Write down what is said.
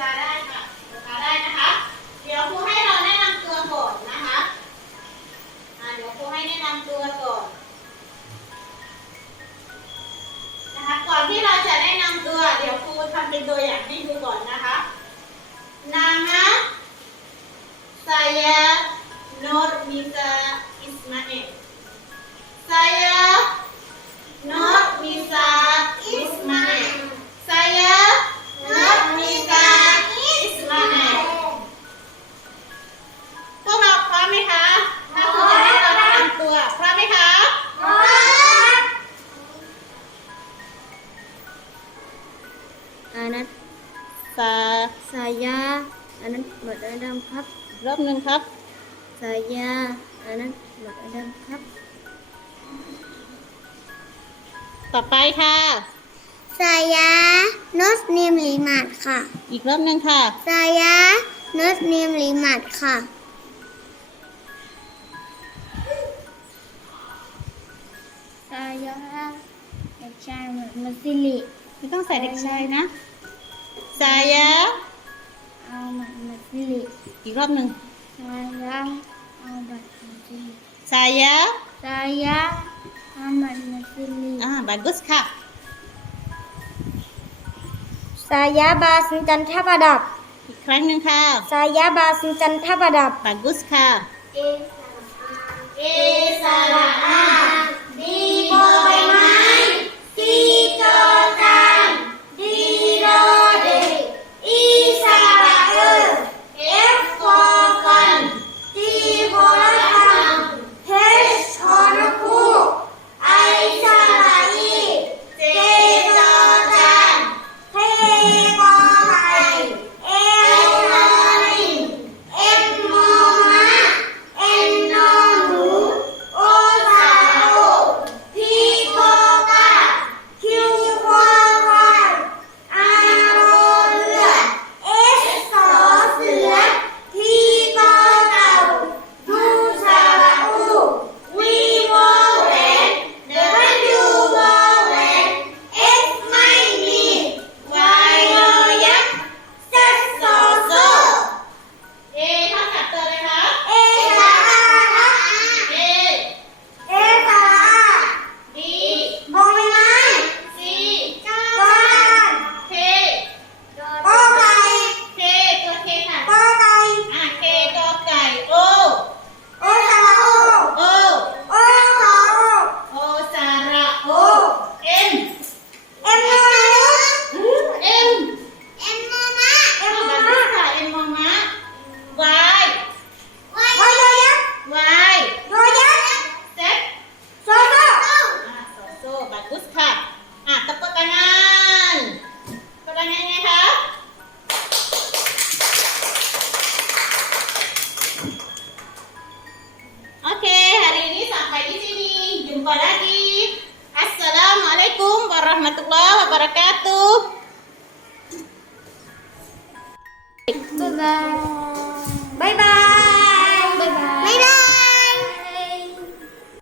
ตาได้ค่ะหลบตาได้นะคะ เดี๋ยวครูให้เราแนะนำตัวก่อนนะคะอ่าเดี๋ยวครูให้แนะนำตัวก่อนนะคะ ก่อนที่เราจะแนะนำตัว เดี๋ยวครูทำเป็นตัวอย่างให้ดูก่อนนะคะ นานะสายา อันนั้นสาสายาอันนั้นหมดอันดำครับ รอบหนึ่งครับ สายาอันนั้นหมดอันดำครับ ต่อไปค่ะ สายานสเนมลีมาดค่ะ อีกรอบหนึ่งค่ะ สายานสเนมลีมาดค่ะ สายาเด็กชาเหมือนมัสซิลิ ไม่ต้องใส่เด็กชายนะสายะ เอาบัตรมาสิริอีกรอบหนึ่งมารังเอาบัตรมาสิริสายะ สายะเอาบัตรมาสิริ Ah, bagus kak. Saya Basin Chandra Pradap. Keren kak. Saya Basin Chandra Pradap. Bagus kak. Di sana, di sana, di wabarakatuh. Bye bye.